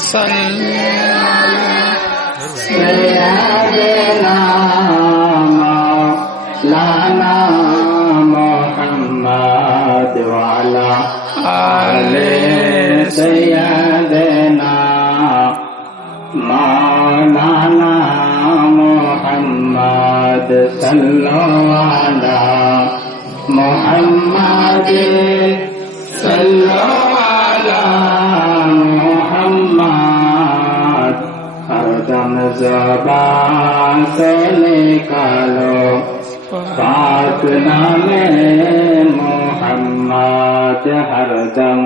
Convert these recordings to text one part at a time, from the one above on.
سيدنا مولانا محمد وعلى آل سيدنا مولانا محمد صلوا على محمد صلوا على محمد हरदम ज़बान से निकालो पाक नामे मोहम्मद हरदम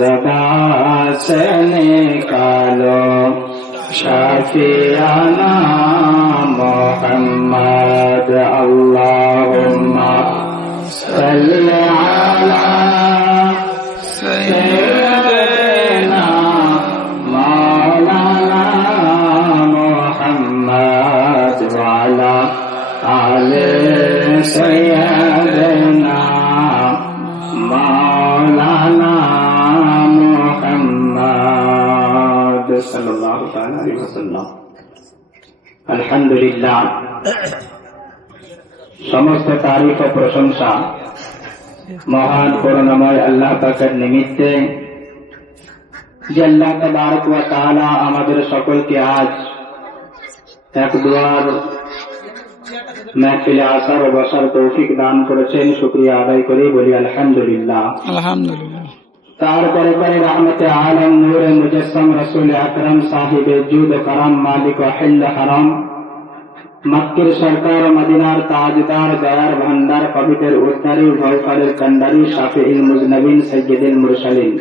ज़बान से निकालो शाफियाना मोहम्मद अल्लाहुम्मा सल्ली अला सय्यदना मौलाना मुहम्मद वाला आले सय्यदना मौलाना मुहम्मद सल्लल्लाहु अलैहि वसल्लम। अल्हम्दुलिल्लाह, समस्त तारीफ व प्रशंसा महान करुणामय अल्लाह पाकेर निमित्ते যে আল্লাহ তাবারক ওয়া তাআলা আমাদের সকলকে আজ এক দুয়ার মাহফিলে আসার ও বসার তৌফিক দান করেছেন, শুকরিয়া আদায় করি বলি আলহামদুলিল্লাহ। আলহামদুলিল্লাহ। তারপরে পরে রহমতে আলম নূরে মুজস্সম রাসূল আকরাম সাহিবে জুদ ও করম মালিক ও হিল্ল হারাম মক্কের সরকার মদিনার তাজদার দয়ার ভান্ডার পবিত্র উদ্ধারী ভয়কারের কন্ডারি শাফিউল মুজনবিন সৈয়দুল মুরসালিন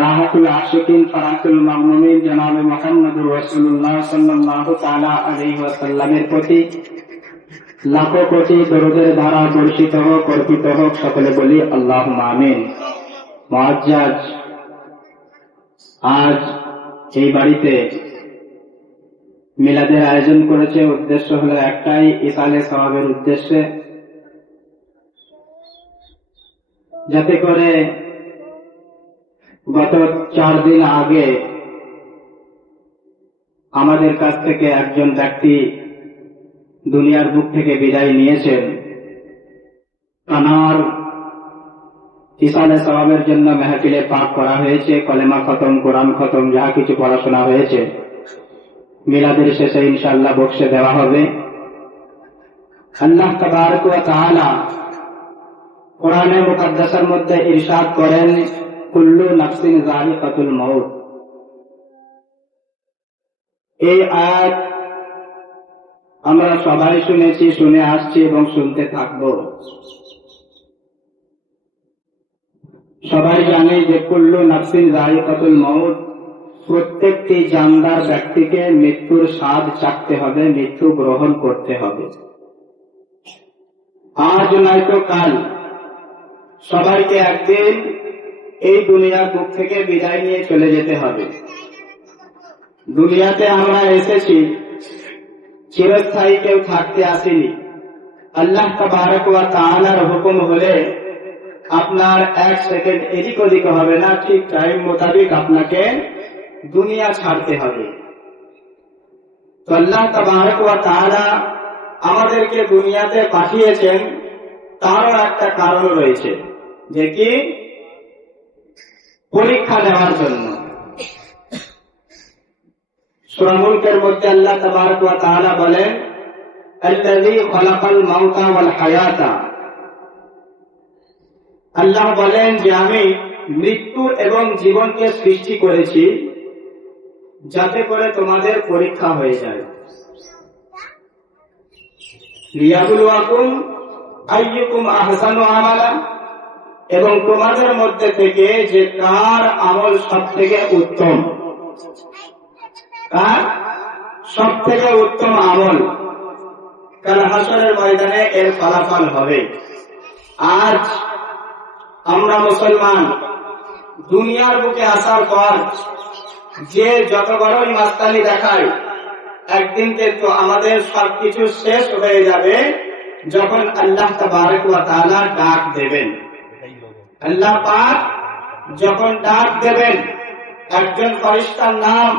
রাহতুল আশিকিন ফরাতুল মামনুমিন জনাব মুহাম্মদুর রাসূলুল্লাহ সাল্লাল্লাহু তাআলা আলাইহি ওয়াসাল্লামের প্রতি লাখো কোটি দরুদের ধারা বর্ষিত হোক, অর্পিত হোক, সকলে বলি আল্লাহুম্মা আমিন। মুআজ্জাজ, আজ এই বাড়িতে মিলাদের আয়োজন করেছে, উদ্দেশ্য হলো একটাই, ইসালে সওয়াবের উদ্দেশ্যে, যাতে করে গত 4 দিন আগে আমাদের কাছ থেকে একজন ব্যক্তি দুনিয়ার বুক থেকে বিদায় নিয়েছেন। তার ইসালে সওয়াবের জন্য মেহফিলে পাক করা হয়েছে, কলেমা খতম, কোরআন খতম, যা কিছু পড়াশোনা হয়েছে মিলাদের শেষে ইনশাআল্লাহ বক্সে দেওয়া হবে। আল্লাহ তাবারক ওয়া তাআলা কোরআনে মুকাদ্দাসের মধ্যে ইরশাদ করেন, কুল্লু নাফসিন যায়িকাতুল মাউত। এই আয়াত আমরা সবাই শুনেছি, শুনে আসছি এবং শুনতে থাকব। সবাই জানে যে কুল্লু নাফসিন যায়িকাতুল মাউত, প্রত্যেকটি জানদার ব্যক্তিকে মৃত্যুর স্বাদ চাখতে হবে, মৃত্যু গ্রহণ করতে হবে। আজ নয়তো কাল সবাইকে একদিন এই দুনিয়ার বুক থেকে বিদায় নিয়ে চলে যেতে হবে। দুনিয়াতে আমরা এসেছি, চিরস্থায়ী কেউ থাকতে আসেনি। আল্লাহ তাবারক ওয়া তাআলার হুকুম হলে আপনার 1 সেকেন্ড এদিক ওদিক হবে না, ঠিক টাইম মোতাবেক আপনাকে দুনিয়া ছাড়তে হবে। তো আল্লাহ তাবারক ওয়া তাআলা আমাদেরকে দুনিয়াতে পাঠিয়েছেন, তারও একটা কারণ রয়েছে, যে কি পরীক্ষা নেওয়ার জন্য। সূরা মুলকের মধ্যে আল্লাহ তাবারক ওয়া তাআলা বলেন, আল্লাযী খালাকাল মাউতা ওয়াল হায়াতা। আল্লাহ বলেন যে আমি মৃত্যু এবং জীবনকে সৃষ্টি করেছি যাতে করে তোমাদের পরীক্ষা হয়ে যায়। লিয়াবলুয়াকুম আইয়ুকুম আহসানু আমালা, এবং তোমাদের মধ্যে থেকে যে কার আমল সবথেকে উত্তম, কার সবথেকে উত্তম আমল, কাল হাসরের ময়দানে এর ফলাফল হবে। আজ আমরা মুসলমান দুনিয়ার বুকে আসার পর যে যত বড়ই মাস্তানি দেখায়, একদিন কিন্তু আমাদের সবকিছু শেষ হয়ে যাবে যখন আল্লাহ তাবারক ওয়া তাআলা ডাক দেবেন। আল্লাহ পাক যখন ডাক দেবেন, একজন ফেরেশতার নাম,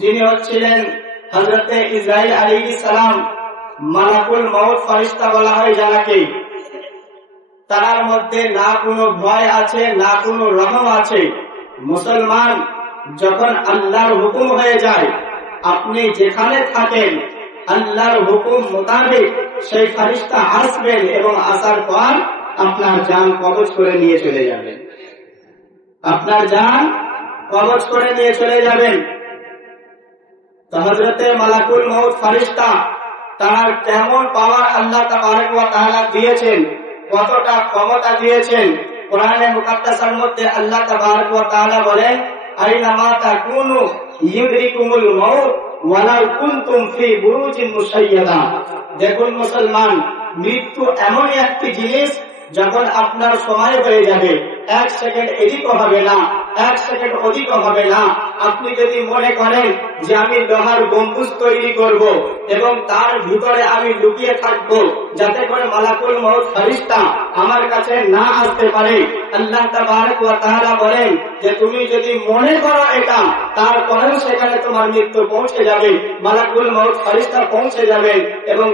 যিনি হচ্ছিলেন হযরতে ইসরাইল আলাইহিস সালাম। মালাকুল মউত ফেরেশতা বলা হয় যাকে। তার মধ্যে না কোনো ভয় আছে, না কোনো রহম আছে। মুসলমান, যখন আল্লাহর হুকুম হয়ে যায়, আপনি যেখানে থাকেন আল্লাহর হুকুম মোতাবেক সেই ফেরেশতা আসবেন এবং আসার পর আপনার জান কবজ করে নিয়ে চলে যাবেন। আপনার জান কবজ করে নিয়ে চলে যাবেন। তো হযরতে মালাকুল মউত ফেরেশতা, তার কেমন পাওয়ার আল্লাহ তাবারক ওয়া তাআলা দিয়েছেন, কতটা ক্ষমতা দিয়েছেন। কোরআনে মুকাদ্দাসের মধ্যে আল্লাহ তাবারক ওয়া তাআলা বলেন, আইনামা তাকুনু ইউদরিকুমুল মাউত ওয়ালাউ কুনতুম ফি বুরুজিন মুশাইয়াদা। দেখুন মুসলমান, মৃত্যু এমন একটি জিনিস, যখন আপনার সময় হয়ে যাবে, 1 সেকেন্ড এদিকও হবে না, 1 সেকেন্ড ওদিকও হবে না। আপনি যদি মনে করেন যে আমি লোহার গম্বুজ তৈরি করব এবং তার ভিতরে আমি লুকিয়ে থাকব যাতে করে মালাকুল মউত ফেরেশতা আমার কাছে না আসতে পারে, আল্লাহ তাবারক ওয়া তাআলা বলেন যে তুমি যদি মনে করো এটা, তারপরেও সেখানে তোমার মৃত্যু পৌঁছে যাবে, মালাকুল মউত ফেরেশতা পৌঁছে যাবেন এবং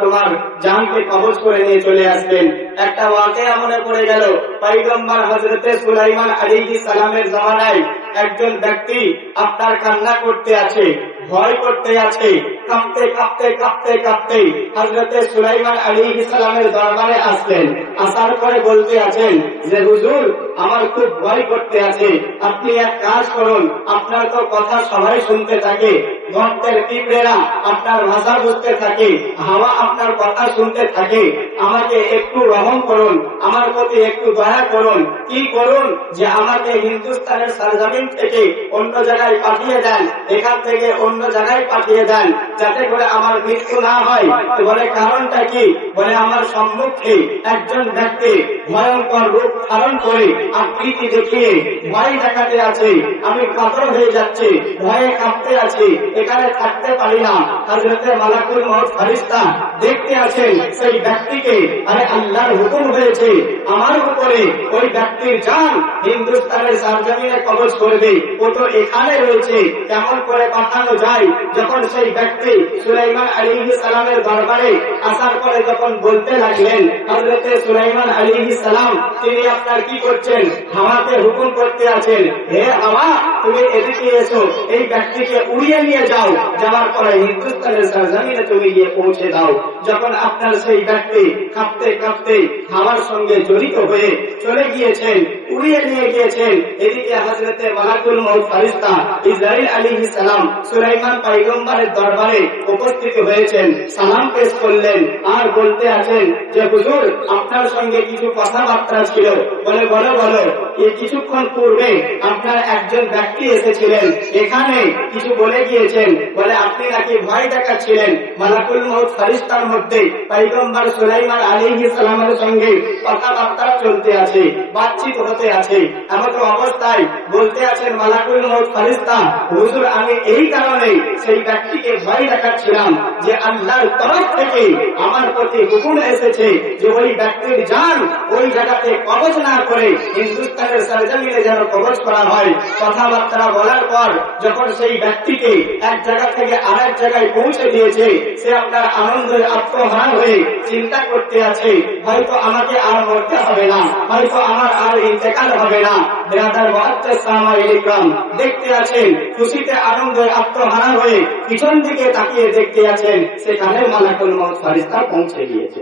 তোমার জানকে কবজ করে নিয়ে চলে আসবেন। একটা ওয়াকিয়া মনে পড়ে গেল, পয়গম্বর হযরতে সুলাইমান আলাইহিস সালামের জামানায় একজন ব্যক্তি আপনার কান্না করতে আছে, ভয় করতে আছে, কাঁপতে কাঁপতে কাঁপতে কাঁপতে হযরতে সুলাইমান আলাইহিস সালামের দরবারে আসলেন। আসার পরে বলতে আছেন যে হুজুর, আমার খুব ভয় করতে আছে, আপনি এক কাজ করুন, আপনার তো কথা সবাই শুনতে থাকে, গর্তের পিঁপড়েরা আপনার ভাষা বুঝতে থাকে, হাওয়া আপনার কথা শুনতে থাকে, আমাকে একটু রহম করুন, আমার প্রতি একটু দয়া করুন। কি করুন? যে আমাকে হিন্দুস্তানের সরজমিন থেকে অন্য জায়গায় পাঠিয়ে দেন, এখান থেকে অন্য জায়গায় পাঠিয়ে দেন, যাতে করে আমার মৃত্যু না হয়। বলে কারণটা কি? বলে আমার সম্মুখে একজন ব্যক্তি ভয়ঙ্কর রূপ ধারণ করে আকৃতি দেখিয়ে ভয় দেখাতে আছে, আমি কাতর হয়ে যাচ্ছি, ভয়ে কাঁপতে আছি, এখানে থাকতে পারি না। হযরতে মালাকুল মউত ফেরেশতা দেখতে আছেন সেই ব্যক্তিকে, আরে আল্লাহর হুকুম হয়েছে আমার উপরে ওই ব্যক্তির জান হিন্দুস্তানের সরজমিনে কবজ করবে, ও তো এখানে রয়েছে, কেমন করে পাঠানো যায়? যখন সেই ব্যক্তি সুলাইমান আলাইহিস সালামের দরবারে আসার পরে যখন বলতে লাগলেন, হযরতে সুলাইমান আলাইহিস সালাম তিনি আপনার কি করছেন? হাওয়াকে হুকুম করতে আছেন, হে হাওয়া তুমি এদিকে এসো, এই ব্যক্তিকে উড়িয়ে নিয়ে যাও, যাওয়ার পরে হিন্দুস্তানের সরজমিনে তুমি গিয়ে পৌঁছে দাও। যখন আপনার সেই ব্যক্তি কাঁপতে কাঁপতে হাওয়ার সঙ্গে জড়িত হয়ে চলে গিয়েছেন, উড়িয়ে নিয়ে গিয়েছেন, এদিকে হযরতে মালাকুল মউত ফেরেশতা ইসরাইল আলাইহিস সালাম সুলাইমান পয়গম্বরের দরবারে উপস্থিত হয়েছেন, সালাম পেশ করলেন আর বলতে আছেন যে হুজুর, আপনার সঙ্গে কিছু কথাবার্তা ছিল। বলে বলো বলো। এই কিছুক্ষণ পূর্বে আপনার একজন ব্যক্তি এসেছিলেন, এখানে কিছু বলে গিয়েছেন, বলে আপনি নাকি ভয় দেখাচ্ছিলেন। মালাকুল মউত ফেরেশতার মধ্যে পয়গম্বর সুলাইমান আলাইহিস সালামের সঙ্গে কথাবার্তা চলতে আছে, বাতচিত হতে আছে, এমন অবস্থায় বলতে আছেন মালাকুল মউত ফেরেশতা, হুজুর আমি এই কারণে সেই ব্যক্তিকে ভয় দেখাচ্ছিলাম যে আল্লাহর তরফ থেকে আমার প্রতি হুকুম এসেছে যে ওই ব্যক্তির জান ওই জায়গাতে কবজ না করে হিন্দুস্তানের সরজমিনে যেন কবজ করা হয়। কথাবার্তা বলার পর যখন সেই ব্যক্তিকে এক জায়গা থেকে আরেক জায়গায় পৌঁছে দিয়েছে, সে আপনার আনন্দের আত্মহারা হয়ে চিন্তা করতে আছে, হয়তো আমাকে আর মরতে হবে না, হয়তো আমার আর ইন্তেকাল হবে না। ব্রাদার মুআজ্জাজ সামাইল ইকরাম দেখতে আছেন, খুশিতে আনন্দের আত্মহারা হয়ে পিছন দিকে তাকিয়ে দেখতে আছেন, সেখানে মালাকুল মউত ফেরেশতা পৌঁছে গিয়েছে।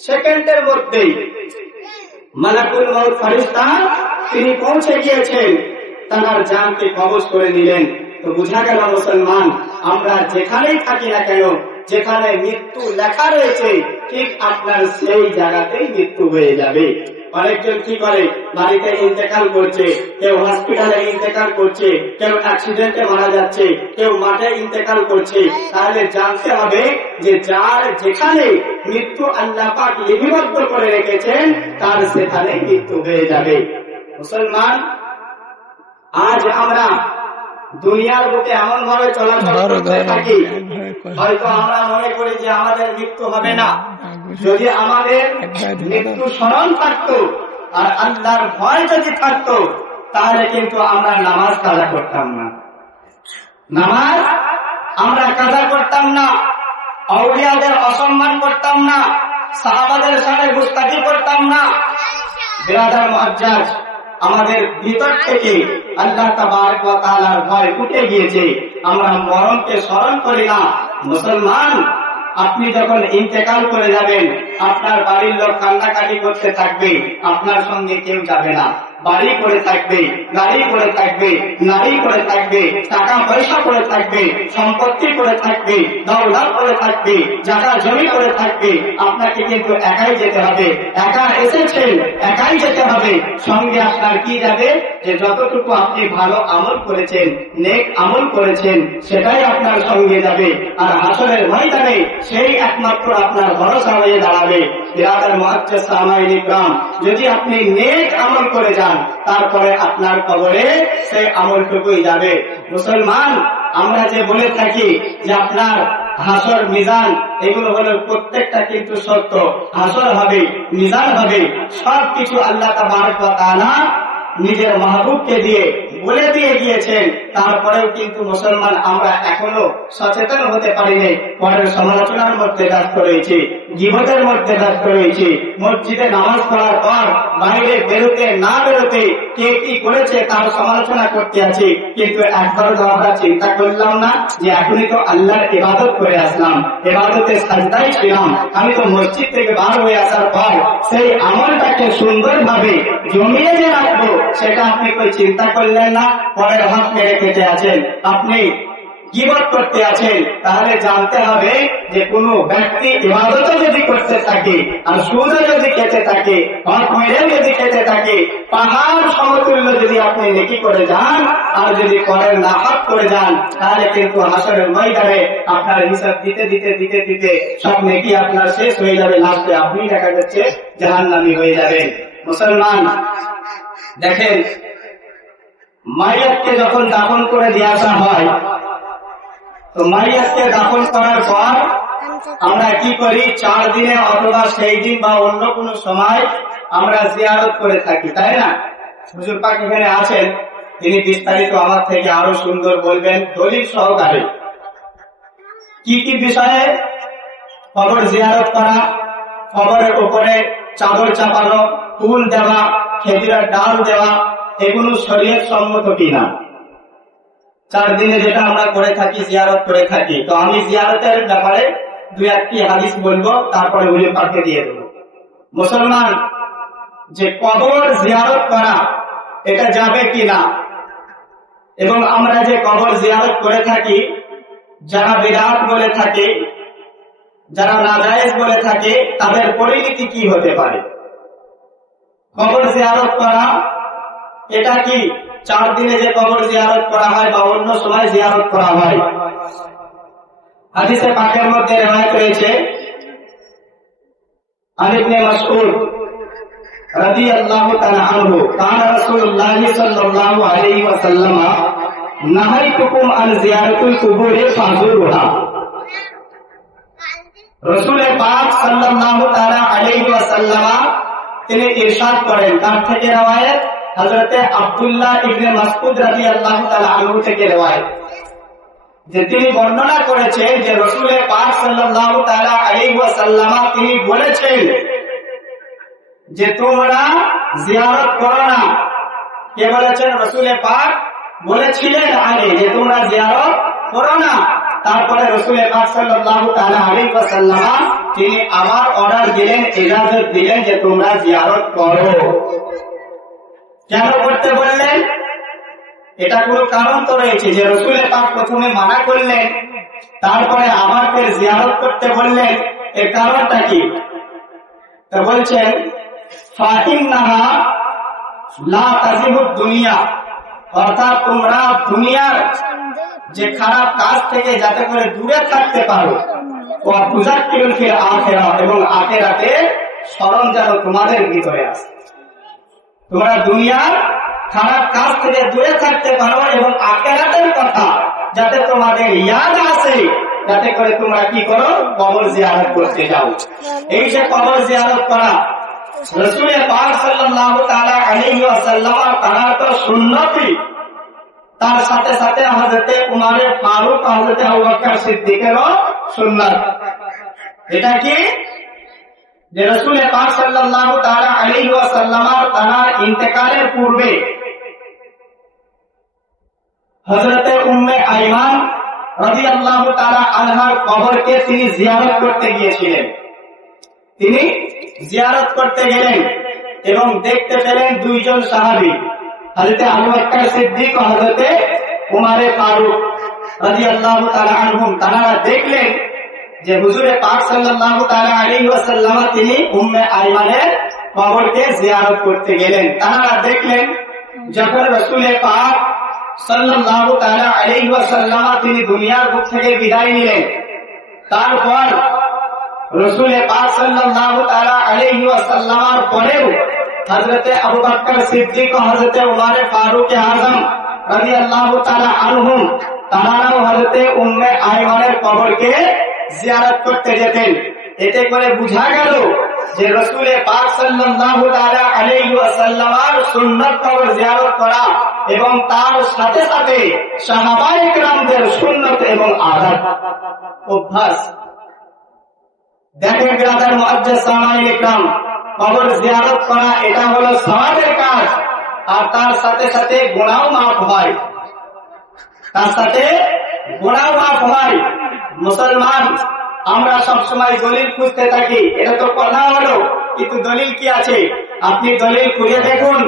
সেকেন্ডের মধ্যেই মালাকুল মউত ফেরেশতা তিনি পৌঁছে গিয়েছেন, তার জানকে কবজ করে নিলেন। তো বোঝা গেল মুসলমান, আমরা যেখানেই থাকি না কেন, যেখানে মৃত্যু লেখা রয়েছে ঠিক আপনার সেই জায়গাতেই মৃত্যু হয়ে যাবে। অনেকজন কি করে, বাড়িতে ইন্তেকাল করছে, কেউ হসপিটালে ইন্তেকাল করছে, কেউ অ্যাক্সিডেন্টে মারা যাচ্ছে, কেউ মাঠে ইন্তেকাল করছে। তাহলে জানতে হবে যে যার যেখানে মৃত্যু আল্লাহ পাক লিপিবদ্ধ করে রেখেছেন তার সেখানে মৃত্যু হয়ে যাবে। মুসলমান, আজ আমরা দুনিয়ার বুকে এমন ভাবে চলাচল করতে থাকি, হয়তো আমরা মনে করি যে আমাদের মৃত্যু হবে না। যদি আমাদের মৃত্যু স্মরণ থাকতো আর আল্লাহর ভয় যদি থাকতো, তাহলে কিন্তু আমরা নামাজ কাজা করতাম না, নামাজ আমরা কাজা করতাম না, আউলিয়াদের অসম্মান করতাম না, সাহাবাদের সাথে গুস্তাখি করতাম না। বিরাদার মুআজ্জাজ, আমাদের ভিতর থেকে আল্লাহ তাবারক ওয়া তাআলার ভয় উঠে গিয়েছে, আমরা মরণকে স্মরণ করি না। মুসলমান, আপনি যখন ইন্তেকাল করে যাবেন, আপনার বাড়ির লোক কান্নাকাটি করতে থাকবে, আপনার সঙ্গে কেউ যাবে না। বাড়ি পড়ে থাকবে, গাড়ি পড়ে থাকবে, নারী পড়ে থাকবে, টাকা পয়সা পড়ে থাকবে, সম্পত্তি পড়ে থাকবে, দৌলত পড়ে থাকবে, জায়গা জমি পড়ে থাকবে। আপনাকে কিন্তু একাই যেতে হবে। একা এসেছেন, একাই যেতে হবে। সঙ্গে আপনার কি যাবে? যে যতটুকু আপনি ভালো আমল করেছেন, নেক আমল করেছেন, সেটাই আপনার সঙ্গে যাবে। আর হাসরের ময়দানে সেই একমাত্র আপনার ভরসা হয়ে দাঁড়াবে। বিরাদার মুআজ্জাজ সামাইল ইকরাম, যদি আপনি নেক আমল করে যান, তারপরে আপনার কবরে সেই আমলটুকুই যাবে। মুসলমান, আমরা যে বলে থাকি যে আপনার হাসর মিজান, এগুলো হলো প্রত্যেকটা কিন্তু সত্য। হাসর হবে, মিজান হবে, সবকিছু আল্লাহ তাবারক ওয়া তাআলা নিজের মাহবুবকে দিয়ে বলে দিয়ে গিয়েছেন। তারপরেও কিন্তু মুসলমান আমরা এখনো সচেতন হতে পারিনি। পরের সমালোচনার মধ্যে ব্যস্ত রয়েছি, গীবতের মধ্যে ব্যস্ত রয়েছি। মসজিদে নামাজ পড়ার পর বাইরে বেরোতে না বেরোতে কে কি করেছে তার সমালোচনা করতে আছি, কিন্তু একবারও আমরা চিন্তা করলাম না যে এখনই তো আল্লাহর ইবাদত করে আসলাম, ইবাদতে সাজদায় ছিলাম, আমি তো মসজিদ থেকে বার হয়ে আসার পর সেই আমলটাকে সুন্দরভাবে জমিয়ে যে রাখবো, সেটা আপনি কই চিন্তা করলেন না। পরের হাত মেরে কেটে আছেন, আপনি গীবত করতে আছেন। তাহলে জানতে হবে যে কোন ব্যক্তি ইবাদত যদি করতে থাকে আর সুদে যদি খেতে থাকে, হক মেরে যদি খেতে থাকে, পাহাড় সমতুল্য যদি আপনি নেকি করে যান, আর যদি করেন না হক করে যান, তাহলে কিন্তু হাসরের ময়দানে আপনার হিসাব দিতে দিতে দিতে দিতে সব নেকি আপনার শেষ হয়ে যাবে। লাস্টে আপনি দেখা যাচ্ছে জাহান্নামী হয়ে যাবেন। মুসলমান, দেখেন, মাইয়াতকে যখন দাফন করে দিয়ে আসা হয়, তো মাইয়াতকে দাফন করার পর আমরা কি করি? 4 দিনে অথবা সেই দিন বা অন্য কোনো সময় আমরা জিয়ারত করে থাকি, তাই না? হুজুর পাক এখানে আছেন, তিনি বিস্তারিত আমার থেকে আরো সুন্দর বলবেন দলিল সহকারে। কি কি বিষয়ে কবর জিয়ারত করা, কবরের উপরে চাদর চাপানো, ফুল দেওয়া, খেজুরের ডাল দেওয়া, এগুলো শরীয়ত সম্মত কিনা? 4 দিনে যেটা আমরা করে থাকি, জিয়ারত করে থাকি। তো আমি জিয়ারতের ব্যাপারে 2-1টি হাদিস বলবো, তারপরে হুজুর পাককে দিয়ে দেবো। মুসলমান, যে কবর জিয়ারত করা এটা যাবে কিনা, এবং আমরা যে কবর জিয়ারত করে থাকি, যারা বিদআত বলে থাকে, যারা নাজায়েজ বলে থাকে, তাদের পরিণতি কি হতে পারে? কবর জিয়ারত করা এটা কি 4 দিনে যে কবর জিয়ারত করা হয় বা অন্য সময় জিয়ারত করা হয়? হাদিসে পাকের মধ্যে রিওয়ায়াত রয়েছে, আন ইবনে মাসউদ রাদিয়াল্লাহু তাআলা আনহু কানা রাসূলুল্লাহ সাল্লাল্লাহু আলাইহি ওয়াসাল্লাম নাহাইতুকুম আন জিয়ারাতুল কুবুরি ফাজুরুহা। রাসূল পাক সাল্লাল্লাহু তাআলা আলাইহি ওয়াসাল্লাম তিনি ইরশাদ করেন, তার থেকে রিওয়ায়াত হযরতে আব্দুল্লাহ ইবনে মাসউদ রাদিয়াল্লাহু তাআলা আনহু থেকে রিওয়ায়াত, যে তিনি বর্ণনা করেছেন যে রাসূল পাক সাল্লাল্লাহু তাআলা আলাইহি ওয়াসাল্লাম তিনি বলেছেন যে তোমরা জিয়ারত করো না। কে বলেছেন? রাসূল পাক বলেছিলেন আগে যে তোমরা জিয়ারত করো না। তারপরে রাসূল পাক সাল্লাল্লাহু তাআলা আলাইহি ওয়াসাল্লাম তিনি আবার অর্ডার দিলেন, ইজাজত দিলেন যে তোমরা জিয়ারত করো। কেন করতে বললেন? এটা কোনো কারণ তো রয়েছে যে রাসূল পাক প্রথমে মানা করলেন, তারপরে আবার ফের জিয়ারত করতে বললেন। এর কারণটা কি? তো বলছেন, ফাইন্নাহা লা তাজিবুদ দুনিয়া, অর্থাৎ তোমরা দুনিয়ার যে খারাপ কাজ থেকে যাতে করে দূরে থাকতে পারো, ওয়া তুযাক্কিরুল ফিল আখিরাহ, এবং আখিরাতে স্মরণ যেন তোমাদের ভিতরে আসে। তোমরা দুনিয়ার খারাপ কাজ থেকে দূরে থাকতে পারো এবং আখিরাতের কথা যাতে তোমাদের ইয়াদ আসে, যাতে করে তোমরা কি করো? কবর জিয়ারত করতে যাও। এই যে কবর জিয়ারত করা, রাসূল পাক সাল্লাল্লাহু তাআলা আলাইহি ওয়াসাল্লাম তারা তো সুন্নতি, তার সাথে সাথে হযরতে উমর ফারুক হযরতে আবু বকর সিদ্দিকেরও সুন্নাত। এটা কি যে রাসূল পাক সাল্লাল্লাহু তাআলা আলাইহি ওয়াসাল্লাম তার ইন্তেকালের পূর্বে হযরতে উম্মে আইমান রাদিয়াল্লাহু তাআলা আনহার কবরকে তিনি জিয়ারত করতে গিয়েছিলেন। তিনি জিয়ারত করতে গেলেন এবং দেখতে পেলেন দুইজন সাহাবী, হযরতে আবু বকর সিদ্দিক ও হযরতে উমর ফারুক রাদিয়াল্লাহু তাআলা আনহুম। তারা দেখলেন যে হুজুর পাক সাল্লাল্লাহু তাআলা আলাইহি ওয়াসাল্লাম তিনি উম্মে আইমানের কবরকে জিয়ারত করতে গেলেন। তারা দেখলেন যখন রাসূল পাক সাল্লাল্লাহু তাআলা আলাইহি ওয়াসাল্লাম তিনি দুনিয়ার বুক থেকে বিদায় নিলেন, তারপর রাসূল পাক সাল্লাল্লাহু তাআলা আলাইহি ওয়াসাল্লামের পরেও হযরতে আবু বকর সিদ্দিক ও হযরতে উমর ফারুক আযম রাদিয়াল্লাহু তাআলা আনহুম তারাও হযরতে উম্মে আইমানের কবরকে জিয়ারত করতে যেতেন। এতে করে বোঝা গেল যে রাসূল পাক সাল্লাল্লাহু তাআলা আলাইহি ওয়াসাল্লামের সুন্নাত কবর জিয়ারত করা এবং তার সাথে সাথে সাহাবায়ে কেরামদের সুন্নাত এবং আদব অভ্যাস। দেখেন ব্রাদার মুআজ্জাজ সামাইল ইকরাম, কবর জিয়ারত করা এটা হলো সওয়াবের কাজ, আর তার সাথে সাথে গুনাহও মাফ হয়, তার সাথে গুনাহও মাফ হয়। মুসলমান আমরা সবসময় দলিল খুঁজতে থাকি, এটা তো কথা হলো, কিন্তু দলিল কি আছে? আপনি দলিল খুঁজে দেখুন।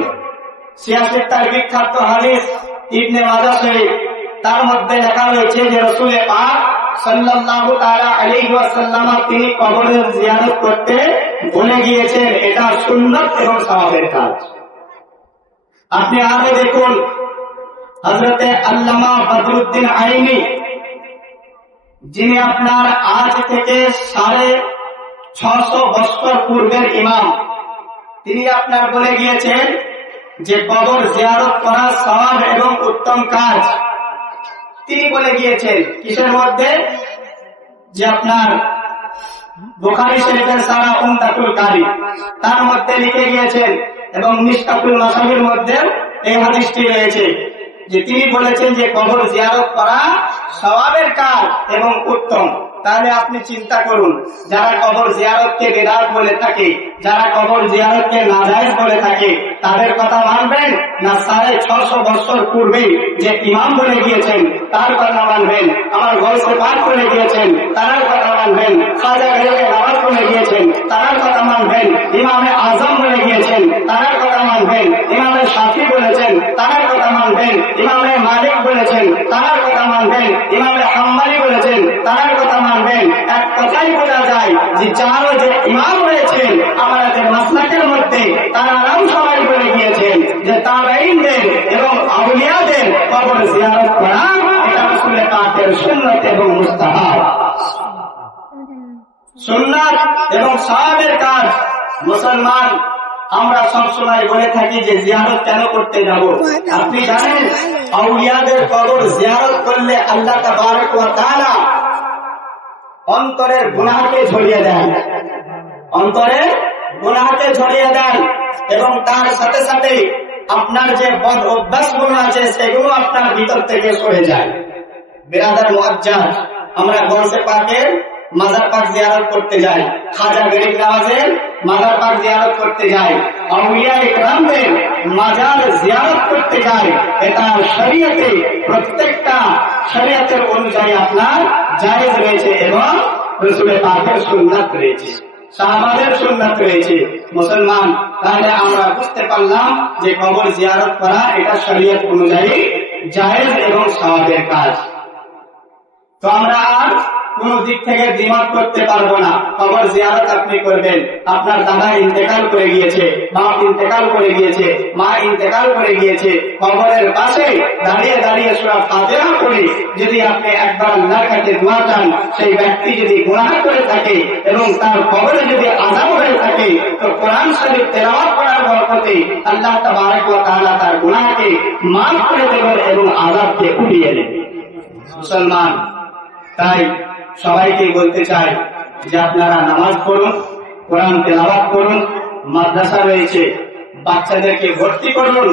সিয়াসিত্তার বিখ্যাত হাদিস ইবনে মাজাহ শরীফ, তার মধ্যে লেখা রয়েছে যে রাসূল পাক সাল্লাল্লাহু তাআলা আলাইহি ওয়াসাল্লাম তিনি কবরের জিয়ারত করতে ভুলে গিয়েছেন, এটা সুন্নাত এবং সওয়াবের কাজ। আপনি আরো দেখুন হযরতে আল্লামা বদরুদ্দিন আইনি, যিনি আপনার আজ থেকে 650 বছর পূর্বের ইমাম, তিনি আপনার বলে গিয়েছেন যে কবর জিয়ারত করা সওয়াব এবং উত্তম কাজ। তিনি বলে গিয়েছেন কিসের মধ্যে? যে আপনার বুখারী শরীফের সারা উমদাতুল কারি তার মধ্যে লিখে গিয়েছেন, এবং মিশকাতুল মাসাবির মধ্যে এই হাদিসটি রয়েছে যে তিনি বলেছেন যে কবর জিয়ারত করা সওয়াবের কাজ এবং উত্তম। তাহলে আপনি চিন্তা করুন, যারা কবর জিয়ারতকে বিদআত বলে থাকে, যারা কবর জিয়ারতকে নাজায়েজ বলে থাকে, তাদের কথা মানবেন না 650 বছর পূর্বে যে ইমাম বলে গিয়েছেন তার কথা মানবেন? আমার গৌসে পাক বলে গিয়েছেন তার কথা মানবেন? খাজা গরিবে নওয়াজ বলে গিয়েছেন তার কথা মানবেন? ইমামে আজম বলে গিয়েছেন তার কথা মানবেন? ইমামে শাফি বলেছেন তার কথা মানবেন? ইমামে মালিক বলেছেন তার কথা মানবেন? ইমামে হাম্বলি বলেছেন তার কথা মানবেন? এক কথাই বোঝা যায় যে যারা যে ইমাম রয়েছেন আমাদের মাসলাকের মধ্যে, তারাও সবাই বলে গিয়েছেন যে তাবেঈনদের এবং আউলিয়াদের কবর জিয়ারত করা এটা রাসূল পাকের সুন্নাত এবং মুস্তাহাব। সুন্নাত এবং সওয়াবের কাজ। মুসলমান আমরা সবসময় বলে থাকি যে জিয়ারত কেন করতে যাব? আপনি জানেন আউলিয়াদের কবর জিয়ারত করলে আল্লাহ তাবারক ওয়া তাআলা অন্তরের গুনাহকে ঝরিয়ে দেন, অন্তরের গুনাহকে ঝরিয়ে দেন, এবং তার সাথে সাথে আপনার যে বদ অভ্যাসগুলো আছে সেগুলো আপনার ভিতর থেকে সরে যায়। বিরাদার মুআজ্জাজ, আমরা গৌসে পাকের মাজার পাক জিয়ারত করতে যাই, খাজা গরিব নওয়াজের মাজার পাক জিয়ারত করতে যাই, আউলিয়া ইকরামদের মাজার জিয়ারত করতে যাই, এটা শরীয়তে প্রত্যেকটা শরীয়তের অনুযায়ী আপনার জায়েজ রয়েছে এবং রাসূল পাকের সুন্নাত রয়েছে, সাহাবাদের সুন্নাত রয়েছে। মুসলমান, তাহলে আমরা বুঝতে পারলাম যে কবর জিয়ারত করা এটা শরীয়ত অনুযায়ী জায়েজ এবং সওয়াবের কাজ। তো আমরা আর কোন দিক থেকে দ্বিমত করতে পারবো না। কবর জিয়ারত আপনি করবেন। আপনার দাদা ইন্তেকাল করে গিয়েছে, বাপ ইন্তেকাল করে গিয়েছে, মা ইন্তেকাল করে গিয়েছে, কবরের পাশে দাঁড়িয়ে দাঁড়িয়ে সূরা ফাতিহা পড়ে যদি আপনি একবার আল্লাহর কাছে দোয়া চান, সেই ব্যক্তি যদি গুনাহ করে থাকে এবং তার কবরে যদি আযাব হয়ে থাকে, তো কোরআন শরীফ তেলাওয়াত করার বরকতে আল্লাহ তাবারক ওয়া তাআলা তার গুনাহকে মাফ করে দেবেন এবং আযাবকে উঠিয়ে নেবেন। মুসলমান, তাই সবাইকে বলতে চাই যে আপনারা নামাজ পড়ুন, কোরআন তেলাওয়াত করুন, মাদ্রাসা রয়েছে, বাচ্চাদেরকে ভর্তি করুন,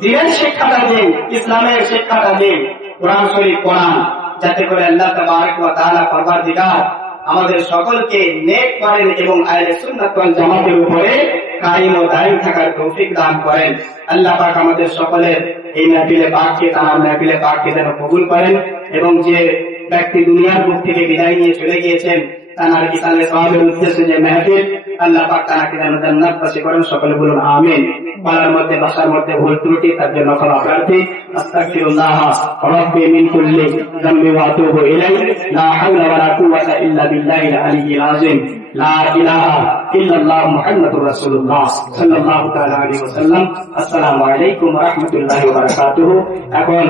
দ্বীনের শিক্ষাটা দিন, ইসলামের শিক্ষাটা দিন, কোরআন শরীফ পড়ান, যাতে করে আল্লাহ তাবারক ওয়া তাআলা পরওয়ারদিগার আমাদের সকলকে নেক করেন এবং আহলে সুন্নাত ওয়াল জামাতের উপরে কায়েম ও দায়েম থাকার তৌফিক দান করেন। আল্লাহ পাক আমাদের সকলের এই মাহফিলে পাককে, তার মাহফিলে পাককে যেন কবুল করেন, এবং যে ব্যক্তি দুনিয়ার বুক থেকে বিদায় নিয়ে চলে গিয়েছেন তার ইসালে সওয়াবের উদ্দেশ্যে যে মাহফিল, আল্লাহ পাক তাকে যেন জান্নাতবাসী করেন। সকলে বলুন আমিন। পাড়ার মধ্যে, বাসার মধ্যে ভুল ত্রুটি তার জন্য ক্ষমা প্রার্থী। আস্তাগফিরুল্লাহ রাব্বি মিন কুল্লি যামবি ওয়া আতুবু ইলাইহি, লা হাওলা ওয়া লা কুওয়াতা ইল্লা বিল্লাহিল আলিয়্যিল আযীম। লা ইলাহা ইল্লাল্লাহ মুহাম্মাদুর রাসূলুল্লাহ সাল্লাল্লাহু তাআলা আলাইহি ওয়াসাল্লাম। আসসালামু আলাইকুম ওয়া রাহমাতুল্লাহি ওয়া বারাকাতুহু। এখন